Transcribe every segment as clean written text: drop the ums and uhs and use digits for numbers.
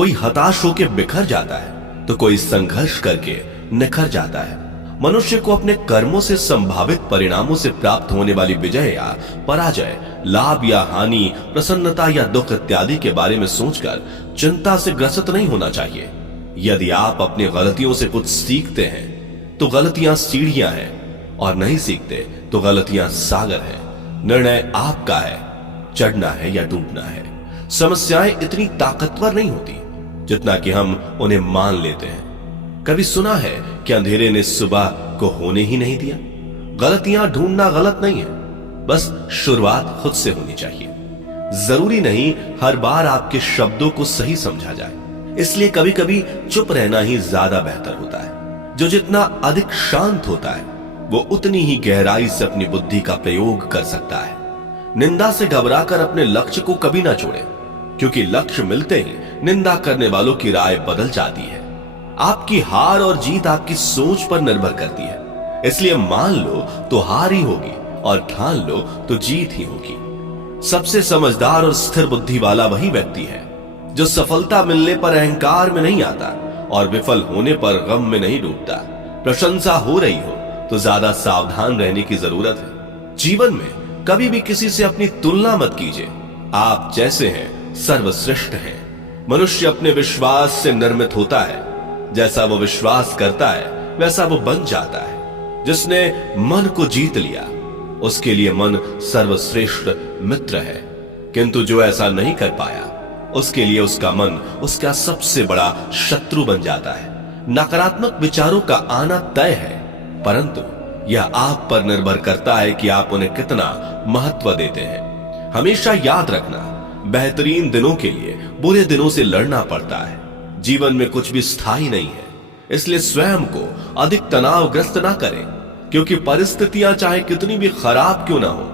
कोई हताश होकर बिखर जाता है तो कोई संघर्ष करके निखर जाता है। मनुष्य को अपने कर्मों से संभावित परिणामों से प्राप्त होने वाली विजय या पराजय, लाभ या हानि, प्रसन्नता या दुख इत्यादि के बारे में सोचकर चिंता से ग्रसित नहीं होना चाहिए। यदि आप अपनी गलतियों से कुछ सीखते हैं तो गलतियां सीढ़ियां हैं, और नहीं सीखते तो गलतियां सागर हैं। निर्णय आपका है, चढ़ना है या डूबना है। समस्याएं इतनी ताकतवर नहीं होती जितना कि हम उन्हें मान लेते हैं। कभी सुना है कि अंधेरे ने सुबह को होने ही नहीं दिया? गलतियां ढूंढना गलत नहीं है, बस शुरुआत खुद से होनी चाहिए। जरूरी नहीं हर बार आपके शब्दों को सही समझा जाए, इसलिए कभी कभी चुप रहना ही ज्यादा बेहतर होता है। जो जितना अधिक शांत होता है वो उतनी ही गहराई से अपनी बुद्धि का प्रयोग कर सकता है। निंदा से घबराकर अपने लक्ष्य को कभी ना छोड़ें, क्योंकि लक्ष्य मिलते ही निंदा करने वालों की राय बदल जाती है। आपकी हार और जीत आपकी सोच पर निर्भर करती है, इसलिए मान लो तो हार ही होगी और ठान लो तो जीत ही होगी। सबसे समझदार और स्थिर बुद्धि वाला वही व्यक्ति है जो सफलता मिलने पर अहंकार में नहीं आता और विफल होने पर गम में नहीं डूबता। प्रशंसा हो रही हो तो ज्यादा सावधान रहने की जरूरत है। जीवन में कभी भी किसी से अपनी तुलना मत कीजिए। आप जैसे हैं सर्वश्रेष्ठ हैं। मनुष्य अपने विश्वास से निर्मित होता है। जैसा वो विश्वास करता है वैसा वो बन जाता है। जिसने मन को जीत लिया उसके लिए मन सर्वश्रेष्ठ मित्र है, किंतु जो ऐसा नहीं कर पाया उसके लिए उसका मन उसका सबसे बड़ा शत्रु बन जाता है। नकारात्मक विचारों का आना तय है, परंतु यह आप पर निर्भर करता है कि आप उन्हें कितना महत्व देते हैं। हमेशा याद रखना, बेहतरीन दिनों के लिए बुरे दिनों से लड़ना पड़ता है। जीवन में कुछ भी स्थायी नहीं है, इसलिए स्वयं को अधिक तनावग्रस्त ना करें, क्योंकि परिस्थितियां चाहे कितनी भी खराब क्यों ना हो,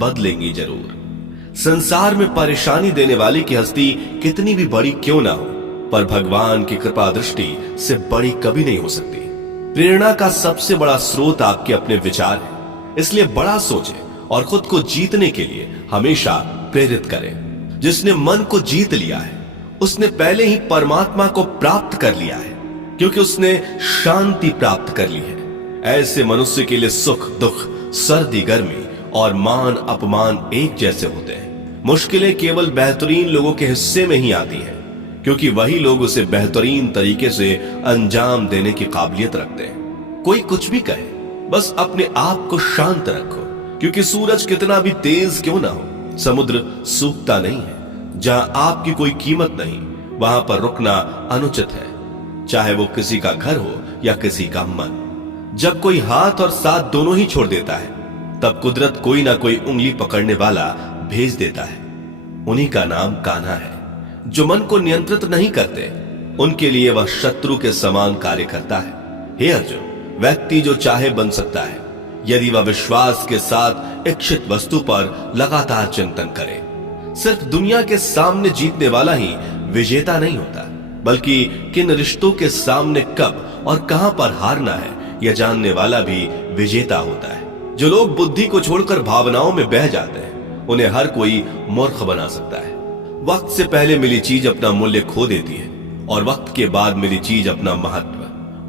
बदलेंगी जरूर। संसार में परेशानी देने वाली की हस्ती कितनी भी बड़ी क्यों ना हो, पर भगवान की कृपा दृष्टि से बड़ी कभी नहीं हो सकती। प्रेरणा का सबसे बड़ा स्रोत आपके अपने विचार है, इसलिए बड़ा सोचें और खुद को जीतने के लिए हमेशा प्रेरित करें। जिसने मन को जीत लिया है उसने पहले ही परमात्मा को प्राप्त कर लिया है, क्योंकि उसने शांति प्राप्त कर ली है। ऐसे मनुष्य के लिए सुख दुख, सर्दी गर्मी और मान अपमान एक जैसे होते हैं। मुश्किलें केवल बेहतरीन लोगों के हिस्से में ही आती हैं, क्योंकि वही लोग उसे बेहतरीन तरीके से अंजाम देने की काबिलियत रखते हैं। कोई कुछ भी कहे, बस अपने आप को शांत रखो, क्योंकि सूरज कितना भी तेज क्यों ना हो, समुद्र सूखता नहीं है। जहां आपकी कोई कीमत नहीं वहां पर रुकना अनुचित है, चाहे वो किसी का घर हो या किसी का मन। जब कोई हाथ और साथ दोनों ही छोड़ देता है तब कुदरत कोई ना कोई उंगली पकड़ने वाला भेज देता है। उन्हीं का नाम कान्हा है। जो मन को नियंत्रित नहीं करते उनके लिए वह शत्रु के समान कार्य करता है। हे अर्जुन, व्यक्ति जो चाहे बन सकता है यदि वह विश्वास के साथ इच्छित वस्तु पर लगातार चिंतन करे। सिर्फ दुनिया के सामने जीतने वाला ही विजेता नहीं होता, बल्कि किन रिश्तों के सामने कब और कहां पर हारना है यह जानने वाला भी विजेता होता है। जो लोग बुद्धि को छोड़कर भावनाओं में बह जाते हैं उन्हें हर कोई मूर्ख बना सकता है। वक्त से पहले मिली चीज अपना मूल्य खो देती है और वक्त के बाद मिली चीज अपना महत्व।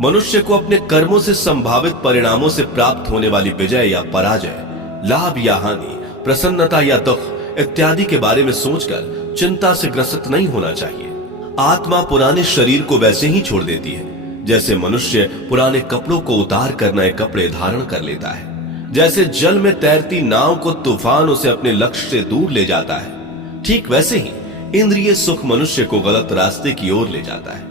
मनुष्य को अपने कर्मों से संभावित परिणामों से प्राप्त होने वाली विजय या पराजय, लाभ या हानि, प्रसन्नता या दुख इत्यादि के बारे में सोचकर चिंता से ग्रसित नहीं होना चाहिए। आत्मा पुराने शरीर को वैसे ही छोड़ देती है जैसे मनुष्य पुराने कपड़ों को उतार कर नए कपड़े धारण कर लेता है। जैसे जल में तैरती नाव को तूफान उसे अपने लक्ष्य से दूर ले जाता है, ठीक वैसे ही इंद्रिय सुख मनुष्य को गलत रास्ते की ओर ले जाता है।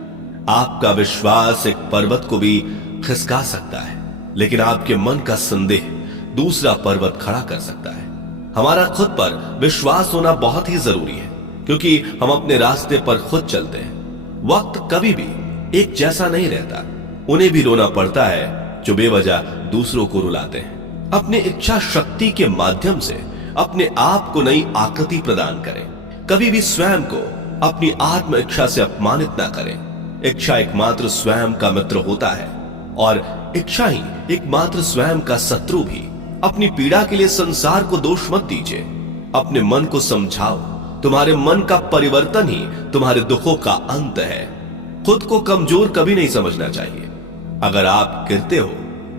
आपका विश्वास एक पर्वत को भी खिसका सकता है, लेकिन आपके मन का संदेह दूसरा पर्वत खड़ा कर सकता है। हमारा खुद पर विश्वास होना बहुत ही जरूरी है, क्योंकि हम अपने रास्ते पर खुद चलते हैं। वक्त कभी भी एक जैसा नहीं रहता। उन्हें भी रोना पड़ता है जो बेवजह दूसरों को रुलाते हैं। अपने इच्छा शक्ति के माध्यम से अपने आप को नई आकृति प्रदान करें। कभी भी स्वयं को अपनी आत्म इच्छा से अपमानित ना करें। इच्छा एकमात्र स्वयं का मित्र होता है और इच्छा ही एकमात्र स्वयं का शत्रु भी। अपनी पीड़ा के लिए संसार को दोष मत दीजिए। अपने मन को समझाओ, तुम्हारे मन का परिवर्तन ही तुम्हारे दुखों का अंत है। खुद को कमजोर कभी नहीं समझना चाहिए। अगर आप गिरते हो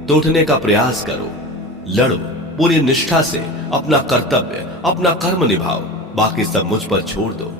तो उठने का प्रयास करो, लड़ो पूरी निष्ठा से, अपना कर्तव्य अपना कर्म निभाओ, बाकी सब मुझ पर छोड़ दो।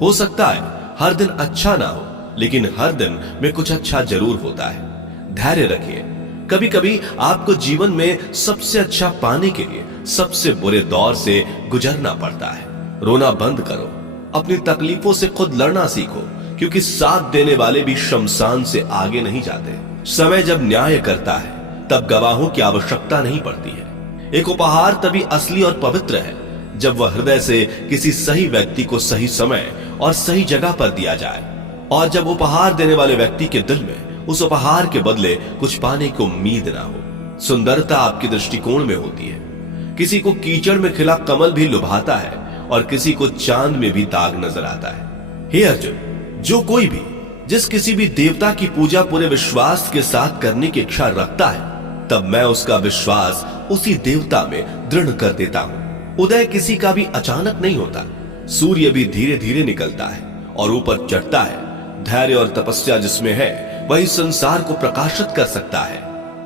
हो सकता है हर दिन अच्छा ना हो, लेकिन हर दिन में कुछ अच्छा जरूर होता है। धैर्य रखिए। कभी कभी आपको जीवन में सबसे अच्छा पाने के लिए सबसे बुरे दौर से गुजरना पड़ता है। रोना बंद करो, अपनी तकलीफों से खुद लड़ना सीखो, क्योंकि साथ देने वाले भी शमशान से आगे नहीं जाते। समय जब न्याय करता है तब गवाहों की आवश्यकता नहीं पड़ती है। एक उपहार तभी असली और पवित्र है जब वह हृदय से किसी सही व्यक्ति को सही समय और सही जगह पर दिया जाए, और जब उपहार देने वाले व्यक्ति के दिल में उस उपहार के बदले कुछ पाने की उम्मीद ना हो। सुंदरता आपके दृष्टिकोण में होती है। किसी को कीचड़ में खिला कमल भी लुभाता है और किसी को चांद में भी दाग नजर आता है। हे अर्जुन, जो कोई भी जिस किसी भी देवता की पूजा पूरे विश्वास के साथ करने की इच्छा रखता है, तब मैं उसका विश्वास उसी देवता में दृढ़ कर देता हूं। उदय किसी का भी अचानक नहीं होता। सूर्य भी धीरे धीरे निकलता है और ऊपर चढ़ता है। धैर्य और तपस्या जिसमें है वही संसार को प्रकाशित कर सकता है।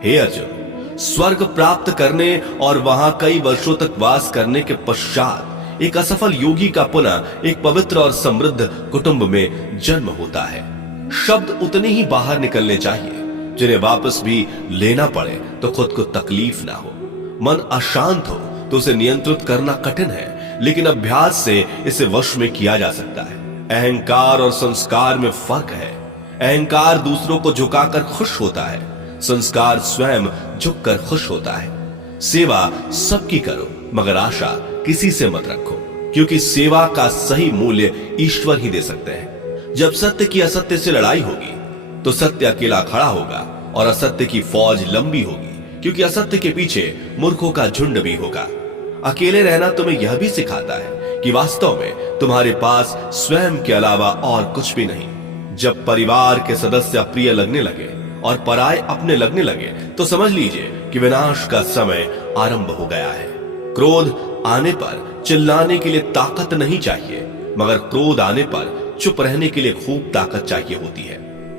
हे अर्जुन, स्वर्ग प्राप्त करने और वहां कई वर्षों तक वास करने के पश्चात एक असफल योगी का पुनः एक पवित्र और समृद्ध कुटुंब में जन्म होता है। शब्द उतने ही बाहर निकलने चाहिए जिन्हें वापस भी लेना पड़े तो खुद को तकलीफ ना हो। मन अशांत हो तो उसे नियंत्रित करना कठिन है, लेकिन अभ्यास से इसे वश में किया जा सकता है। अहंकार और संस्कार में फर्क है। अहंकार दूसरों को झुकाकर खुश होता है, संस्कार स्वयं झुककर खुश होता है। सेवा सबकी करो, मगर आशा किसी से मत रखो, क्योंकि सेवा का सही मूल्य ईश्वर ही दे सकते हैं। जब सत्य की असत्य से लड़ाई होगी तो सत्य अकेला खड़ा होगा और असत्य की फौज लंबी होगी, क्योंकि असत्य के पीछे मूर्खों का झुंड भी होगा। अकेले रहना तुम्हें यह भी सिखाता है कि वास्तव में तुम्हारे पास स्वयं के अलावा और कुछ भी नहीं। जब परिवार के सदस्य अप्रिय लगने लगे और पराये अपने लगने लगे तो समझ लीजिए कि विनाश का समय आरंभ हो गया है। क्रोध आने पर चिल्लाने के लिए ताकत नहीं चाहिए, मगर क्रोध आने पर चुप रहने के लिए खूब ताकत चाहिए होती है।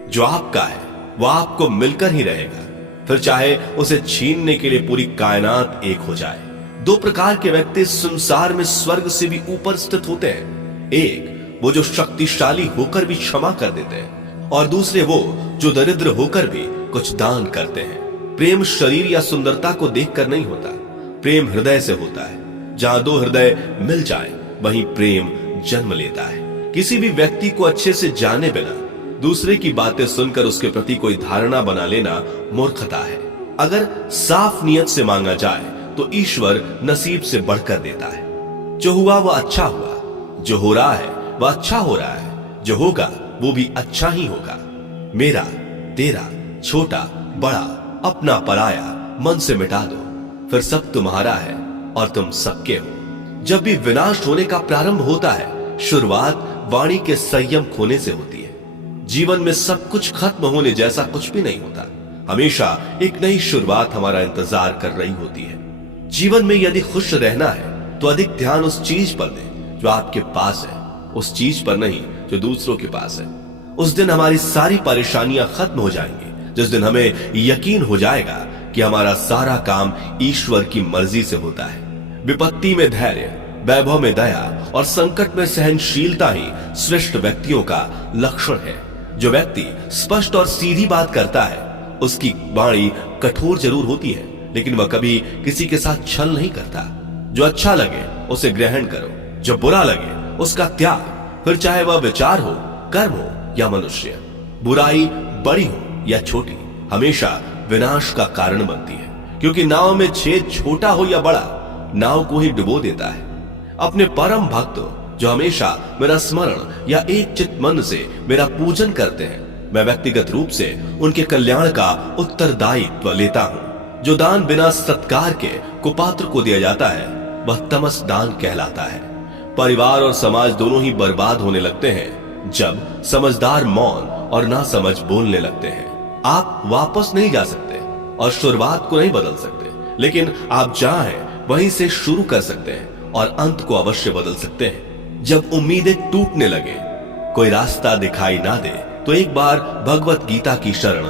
जो आपका है वो आपको मिलकर ही रहेगा, फिर चाहे उसे छीनने के लिए पूरी कायनात एक हो जाए। दो प्रकार के व्यक्ति संसार में स्वर्ग से भी ऊपर स्थित होते हैं। एक वो जो शक्तिशाली होकर भी क्षमा कर देते हैं, और दूसरे वो जो दरिद्र होकर भी कुछ दान करते हैं। प्रेम शरीर या सुंदरता को देखकर नहीं होता, प्रेम हृदय से होता है। जहां दो हृदय मिल जाएं, वहीं प्रेम जन्म लेता है। किसी भी व्यक्ति को अच्छे से जाने बिना दूसरे की बातें सुनकर उसके प्रति कोई धारणा बना लेना मूर्खता है। अगर साफ नियत से मांगा जाए तो ईश्वर नसीब से बढ़कर देता है। जो हुआ वह अच्छा हुआ, जो हो रहा है वह अच्छा हो रहा है, जो होगा वो भी अच्छा ही होगा। मेरा तेरा छोटा बड़ा अपना पराया मन से मिटा दो, फिर सब तुम्हारा है और तुम सबके हो। जब भी विनाश होने का प्रारंभ होता है, शुरुआत वाणी के संयम खोने से होती है। जीवन में सब कुछ खत्म होने जैसा कुछ भी नहीं होता। हमेशा एक नई शुरुआत हमारा इंतजार कर रही होती है। जीवन में यदि खुश रहना है तो अधिक ध्यान उस चीज पर दें जो आपके पास है, उस चीज पर नहीं जो दूसरों के पास है। उस दिन हमारी सारी परेशानियां खत्म हो जाएंगी, जिस दिन हमें यकीन हो जाएगा कि हमारा सारा काम ईश्वर की मर्जी से होता है। विपत्ति में धैर्य, वैभव में दया और संकट में सहनशीलता ही श्रेष्ठ व्यक्तियों का लक्षण है। जो व्यक्ति स्पष्ट और सीधी बात करता है, उसकी वाणी कठोर जरूर होती है, लेकिन वह कभी किसी के साथ छल नहीं करता। जो अच्छा लगे उसे ग्रहण करो, जो बुरा लगे उसका त्याग, फिर चाहे वह विचार हो, कर्म हो या मनुष्य। बुराई बड़ी हो या छोटी हमेशा विनाश का कारण बनती है, क्योंकि नाव में छेद छोटा हो या बड़ा, नाव को ही डुबो देता है। अपने परम भक्त जो हमेशा मेरा स्मरण या एक चित्त मन से मेरा पूजन करते हैं, मैं व्यक्तिगत रूप से उनके कल्याण का उत्तरदायित्व लेता हूं। जो दान बिना सत्कार के कुपात्र को दिया जाता है वह तमस दान कहलाता है। परिवार और समाज दोनों ही बर्बाद होने लगते हैं जब समझदार मौन और नासमझ बोलने लगते हैं। आप वापस नहीं जा सकते और शुरुआत को नहीं बदल सकते, लेकिन आप चाहें वहीं से शुरू कर सकते हैं और अंत को अवश्य बदल सकते हैं। जब उम्मीदें टूटने लगे, कोई रास्ता दिखाई ना दे, तो एक बार भगवत गीता की शरण